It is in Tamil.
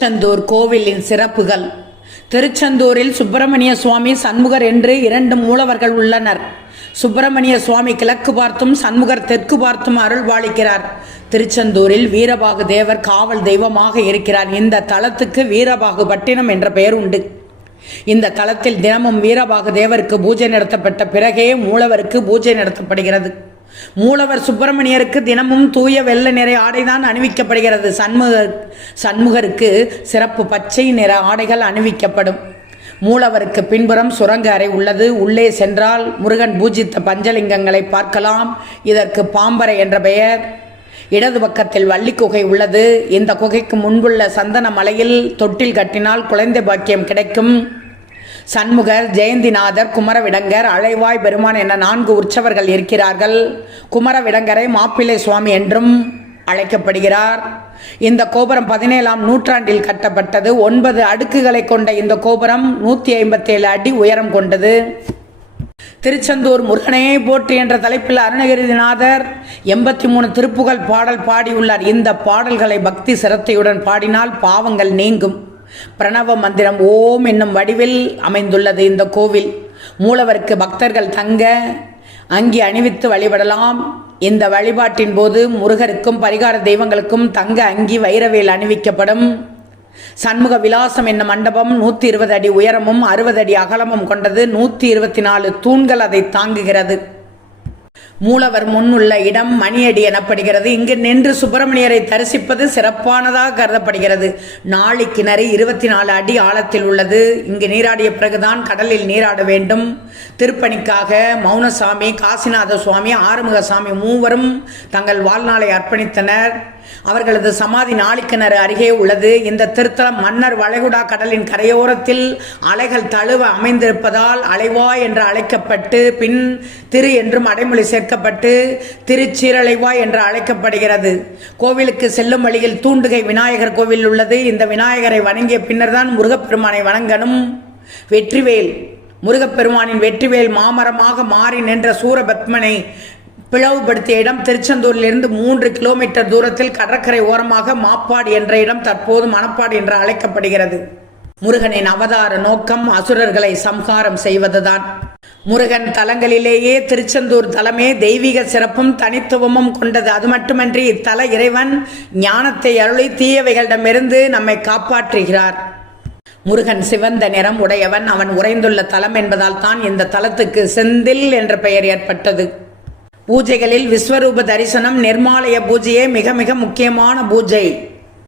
திருச்செந்தூர் கோவிலின் சிறப்புகள். திருச்செந்தூரில் சுப்பிரமணிய சுவாமி, சண்முகர் என்று இரண்டு மூலவர்கள் உள்ளனர். சுப்பிரமணிய சுவாமி கிழக்கு பார்த்தும் சண்முகர் தெற்கு பார்த்தும் அருள்பாலிக்கிறார். திருச்செந்தூரில் வீரபாகு தேவர் காவல் தெய்வமாக இருக்கிறார். இந்த தலத்துக்கு வீரபாகு பட்டினம் என்ற பெயர் உண்டு. இந்த தலத்தில் தினமும் வீரபாகு தேவருக்கு பூஜை நடத்தப்பட்ட பிறகே மூலவருக்கு பூஜை நடத்தப்படுகிறது. மூலவர் சுப்பிரமணியருக்கு தினமும் தூய வெள்ளை நிற ஆடைதான் அணிவிக்கப்படுகிறது. சண்முகருக்கு சிறப்பு பச்சை நிற ஆடைகள் அணிவிக்கப்படும். மூலவருக்கு பின்புறம் சுரங்க அறை உள்ளது. உள்ளே சென்றால் முருகன் பூஜித்த பஞ்சலிங்கங்களை பார்க்கலாம். இதற்கு பாம்பரை என்ற பெயர். இடது பக்கத்தில் வள்ளி குகை உள்ளது. இந்த குகைக்கு முன்புள்ள சந்தன மலையில் தொட்டில் கட்டினால் குழந்தை பாக்கியம் கிடைக்கும். சண்முகர், ஜெயந்திநாதர், குமரவிடங்கர், அழைவாய் பெருமான் என 4 உற்சவர்கள் இருக்கிறார்கள். குமரவிடங்கரை மாப்பிள்ளை சுவாமி என்றும் அழைக்கப்படுகிறார். இந்த கோபுரம் 17ஆம் நூற்றாண்டில் கட்டப்பட்டது. 9 அடுக்குகளை கொண்ட இந்த கோபுரம் 157 அடி உயரம் கொண்டது. திருச்செந்தூர் முருகனே போற்றி என்ற தலைப்பில் அருணகிரிநாதர் 83 திருப்புகழ் பாடல் பாடியுள்ளார். இந்த பாடல்களை பக்தி சிரத்தையுடன் பாடினால் பாவங்கள் நீங்கும். பிரணவ மந்திரம் ஓம் என்னும் வடிவில் அமைந்துள்ளது இந்த கோவில். மூலவருக்கு பக்தர்கள் தங்க அங்கி அணிவித்து வழிபடலாம். இந்த வழிபாட்டின் போது முருகருக்கும் பரிகார தெய்வங்களுக்கும் தங்க அங்கி வைரவேல் அணிவிக்கப்படும். சண்முக விலாசம் என்னும் மண்டபம் 120 அடி உயரமும் 60 அடி அகலமும் கொண்டது. 124 தூண்கள் அதை தாங்குகிறது. மூலவர் முன்னுள்ள இடம் மணியடி எனப்படுகிறது. இங்கு நின்று சுப்பிரமணியரை தரிசிப்பது சிறப்பானதாக கருதப்படுகிறது. நாளி கிணறு 24 அடி ஆழத்தில் உள்ளது. இங்கு நீராடிய பிறகுதான் கடலில் நீராட வேண்டும். திருப்பணிக்காக மௌனசாமி, காசிநாத சுவாமி, ஆறுமுகசாமி மூவரும் தங்கள் வாழ்நாளை அர்ப்பணித்தனர். அவர்களது சமாதி நாளிக்கிணறு அருகே உள்ளது. இந்த திருத்தலம் மன்னர் வளைகுடா கடலின் கரையோரத்தில் அலைகள் தழுவ அமைந்திருப்பதால் அலைவாய் என்று அழைக்கப்பட்டு பின் திரு என்றும் அடைமொழி சேர்க்கப்பட்டு திருச்சீரலைவாய் என்று அழைக்கப்படுகிறது. கோவிலுக்கு செல்லும் வழியில் தூண்டுகை விநாயகர் கோவில் உள்ளது. இந்த விநாயகரை வணங்கிய பின்னர் தான் முருகப்பெருமானை வணங்கணும். வெற்றிவேல் முருகப்பெருமானின் வெற்றிவேல் மாமரமாக மாறி நின்ற சூரபத்மனை பிளவுபடுத்திய இடம் திருச்செந்தூரிலிருந்து 3 கிலோமீட்டர் தூரத்தில் கடற்கரை ஓரமாக மாப்பாடு என்ற இடம் தற்போது மணப்பாடு என்று அழைக்கப்படுகிறது. முருகனின் அவதார நோக்கம் அசுரர்களை சம்ஹாரம் செய்வதுதான். முருகன் தலங்களிலேயே திருச்செந்தூர் தலமே தெய்வீக சிறப்பும் தனித்துவமும் கொண்டது. அது மட்டுமன்றி இத்தல இறைவன் ஞானத்தை அருளி தீயவைகளிடமிருந்து நம்மை காப்பாற்றுகிறார். முருகன் சிவந்த நிறம் உடையவன். அவன் உறைந்துள்ள தலம் என்பதால் தான் இந்த தலத்துக்கு செந்தில் என்ற பெயர் ஏற்பட்டது. பூஜைகளில் விஸ்வரூப தரிசனம், நிர்மாலய பூஜையே மிக மிக முக்கியமான பூஜை.